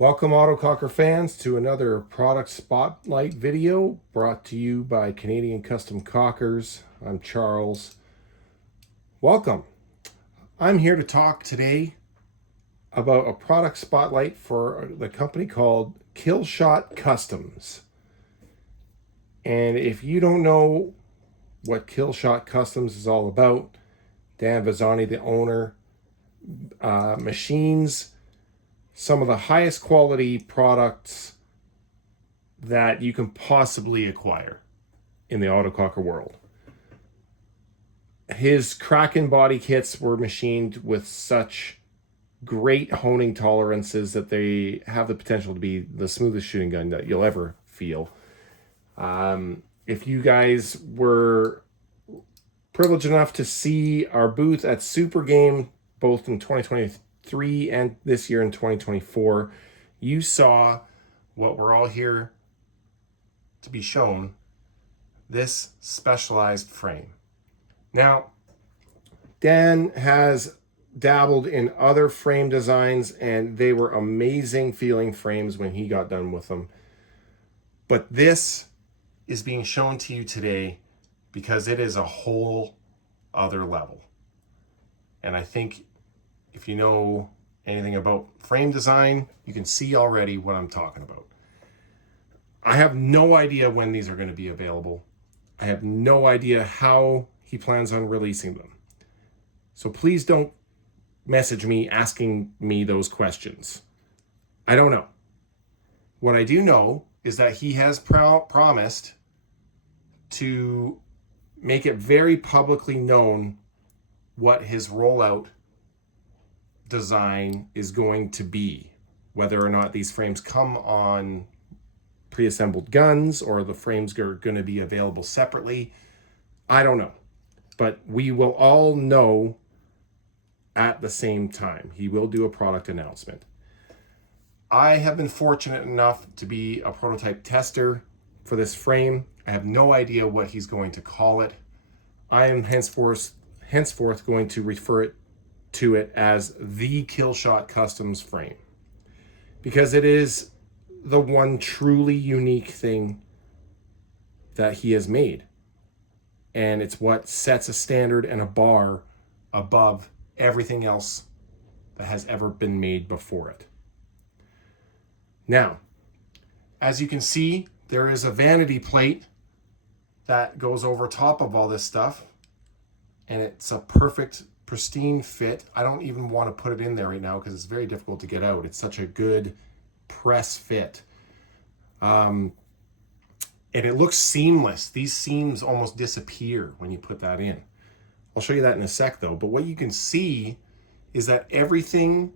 Welcome Autococker fans to another product spotlight video brought to you by Canadian Custom Cockers. I'm Charles. Welcome. I'm here to talk today about a product spotlight for the company called KillShot Kustoms. And if you don't know what KillShot Kustoms is all about, Dan Vizzani, the owner, machines some of the highest quality products that you can possibly acquire in the autococker world. His Kraken body kits were machined with such great honing tolerances that they have the potential to be the smoothest shooting gun that you'll ever feel. If you guys were privileged enough to see our booth at Super Game, both in 2023 and this year in 2024, you saw what we're all here to be shown, this specialized frame. Now, Dan has dabbled in other frame designs, and they were amazing feeling frames when he got done with them. But this is being shown to you today because it is a whole other level. And I think if you know anything about frame design, you can see already what I'm talking about. I have no idea when these are going to be available. I have no idea how he plans on releasing them. So please don't message me asking me those questions. I don't know. What I do know is that he has promised to make it very publicly known what his rollout design is going to be, whether or not these frames come on pre-assembled guns or the frames are going to be available separately. I don't know, but we will all know at the same time. He will do a product announcement. I have been fortunate enough to be a prototype tester for this frame. I have no idea what he's going to call it. I am henceforth going to refer to it as the KillShot Kustoms frame, because it is the one truly unique thing that he has made, and it's what sets a standard and a bar above everything else that has ever been made before it. Now, as you can see, there is a vanity plate that goes over top of all this stuff, and it's a perfect pristine fit. I don't even want to put it in there right now because it's very difficult to get out. It's such a good press fit. And it looks seamless. These seams almost disappear when you put that in. I'll show you that in a sec though. But what you can see is that everything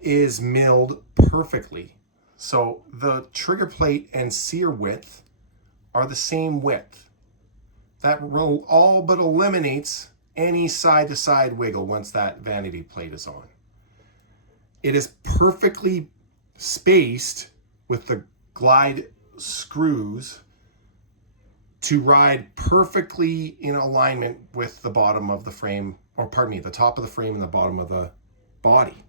is milled perfectly. So the trigger plate and sear width are the same width. That all but eliminates any side-to-side wiggle once that vanity plate is on. It is perfectly spaced with the glide screws to ride perfectly in alignment with the bottom of the frame, or pardon me, the top of the frame and the bottom of the body.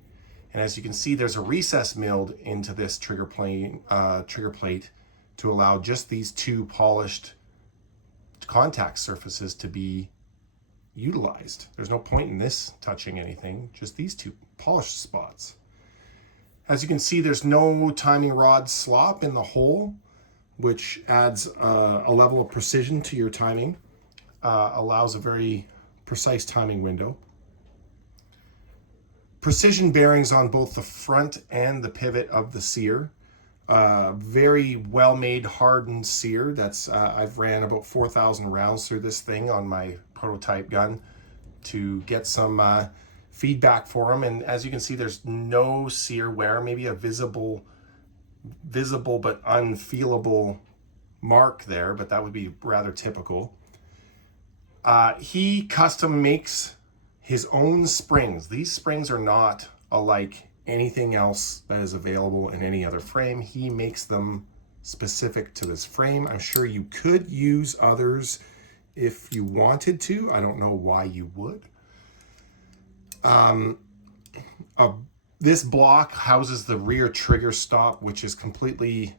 And as you can see, there's a recess milled into this trigger plate to allow just these two polished contact surfaces to be utilized. There's no point in this touching anything, just these two polished spots. As you can see, there's no timing rod slop in the hole, which adds a level of precision to your timing, allows a very precise timing window. Precision bearings on both the front and the pivot of the sear. Very well-made hardened sear. That's I've ran about 4,000 rounds through this thing on my prototype gun to get some feedback for them. And as you can see, there's no sear wear, maybe a visible but unfeelable mark there, but that would be rather typical. He custom makes his own springs. These springs are not alike anything else that is available in any other frame. He makes them specific to this frame. I'm sure you could use others if you wanted to. I don't know why you would. A This block houses the rear trigger stop, which is completely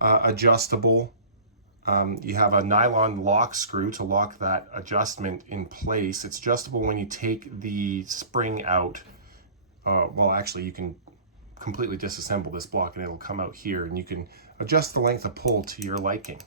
adjustable. You have a nylon lock screw to lock that adjustment in place. It's adjustable when you take the spring out. Well, actually, you can completely disassemble this block and it'll come out here, and you can adjust the length of pull to your liking.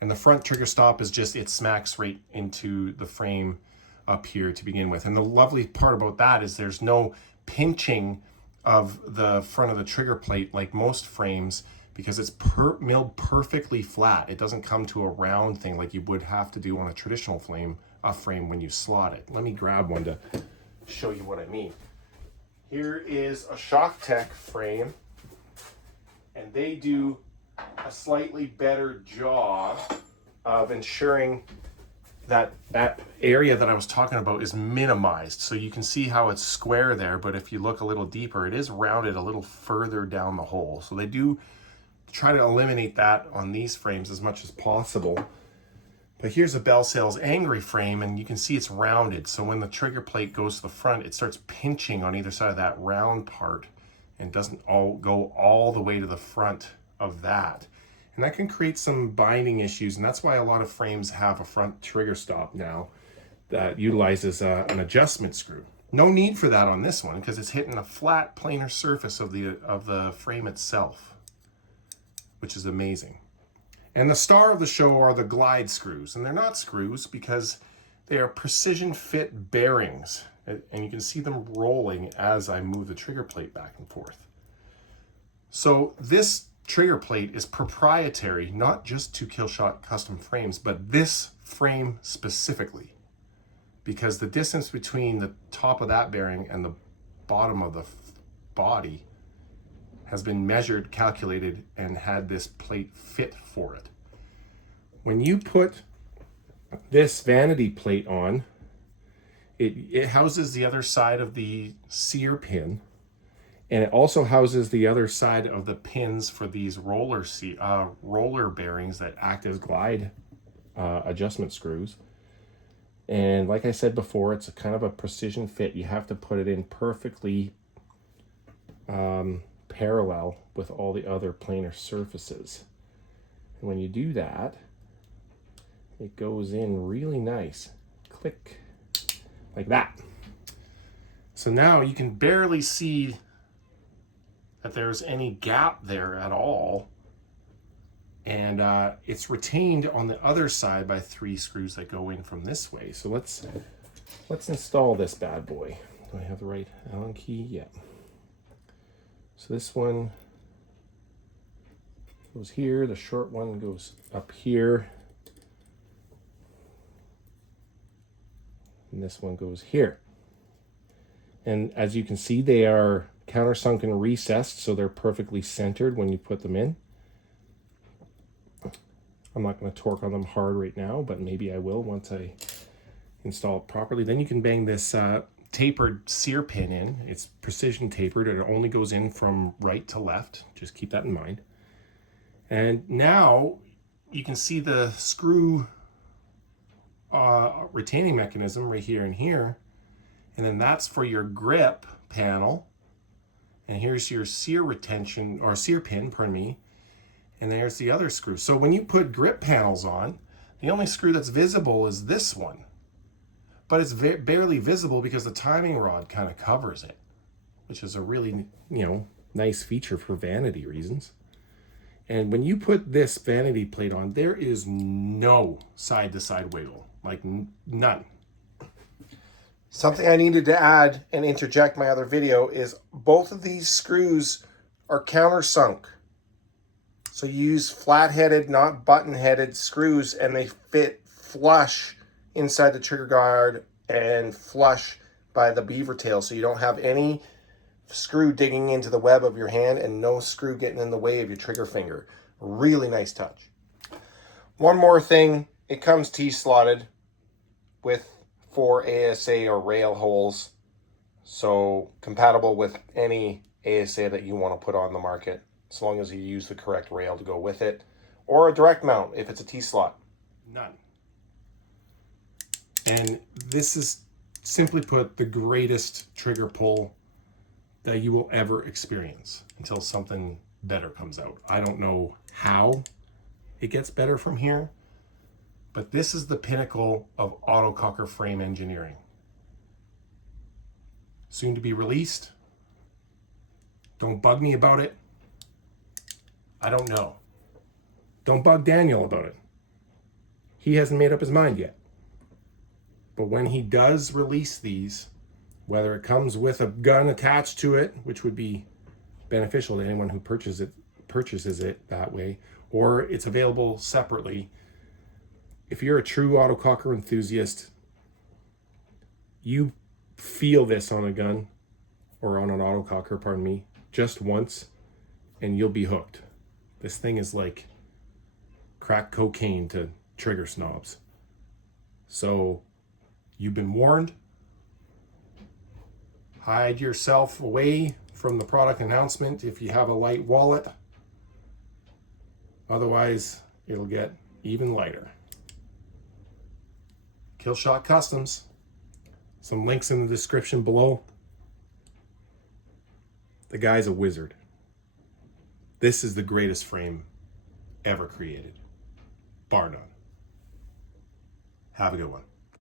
And the front trigger stop is just, it smacks right into the frame up here to begin with. And the lovely part about that is there's no pinching of the front of the trigger plate like most frames, because it's milled perfectly flat. It doesn't come to a round thing like you would have to do on a traditional frame when you slot it. Let me grab one to show you what I mean. Here is a ShockTech frame, and they do a slightly better job of ensuring that that area that I was talking about is minimized. So you can see how it's square there, but if you look a little deeper, it is rounded a little further down the hole. So they do try to eliminate that on these frames as much as possible. But here's a Bell Sales Angry frame, and you can see it's rounded. So when the trigger plate goes to the front, it starts pinching on either side of that round part and doesn't go all the way to the front of that. And that can create some binding issues, and that's why a lot of frames have a front trigger stop now that utilizes an adjustment screw. No need for that on this one because it's hitting a flat planar surface of the frame itself, which is amazing. And the star of the show are the glide screws, and they're not screws because they are precision fit bearings, and you can see them rolling as I move the trigger plate back and forth. So this trigger plate is proprietary, not just to KillShot Custom frames, but this frame specifically, because the distance between the top of that bearing and the bottom of the body has been measured, calculated, and had this plate fit for it. When you put this vanity plate on, it houses the other side of the sear pin, and it also houses the other side of the pins for these roller bearings that act as glide adjustment screws. And like I said before, it's a kind of a precision fit. You have to put it in perfectly parallel with all the other planar surfaces. And when you do that, it goes in really nice. Click, like that. So now you can barely see that there's any gap there at all. And it's retained on the other side by 3 screws that go in from this way. So let's install this bad boy. Do I have the right Allen key? Yeah. So this one goes here, the short one goes up here, and this one goes here. And as you can see, they are countersunk and recessed, so they're perfectly centered when you put them in. I'm not going to torque on them hard right now, but maybe I will once I install it properly. Then you can bang this tapered sear pin in. It's precision tapered, and it only goes in from right to left. Just keep that in mind. And now you can see the screw retaining mechanism right here and here. And then that's for your grip panel. And here's your sear retention, or sear pin, pardon me. And there's the other screw. So when you put grip panels on, the only screw that's visible is this one. But it's barely visible because the timing rod kind of covers it, which is a really, nice feature for vanity reasons. And when you put this vanity plate on, there is no side-to-side wiggle, like none. Something I needed to add and interject my other video is both of these screws are countersunk. So you use flat-headed, not button-headed screws, and they fit flush inside the trigger guard and flush by the beaver tail. So you don't have any screw digging into the web of your hand and no screw getting in the way of your trigger finger. Really nice touch. One more thing, it comes T-slotted with 4 ASA or rail holes. So compatible with any ASA that you want to put on the market, as long as you use the correct rail to go with it, or a direct mount if it's a T-slot. None. And this is, simply put, the greatest trigger pull that you will ever experience until something better comes out. I don't know how it gets better from here, but this is the pinnacle of autococker frame engineering. Soon to be released. Don't bug me about it. I don't know. Don't bug Daniel about it. He hasn't made up his mind yet. But when he does release these, whether it comes with a gun attached to it, which would be beneficial to anyone who purchases it that way, or it's available separately, if you're a true autococker enthusiast, you feel this on a gun, or on an autococker, pardon me, just once, and you'll be hooked. This thing is like crack cocaine to trigger snobs. So you've been warned. Hide yourself away from the product announcement if you have a light wallet. Otherwise, it'll get even lighter. KillShot Kustoms. Some links in the description below. The guy's a wizard. This is the greatest frame ever created, bar none. Have a good one.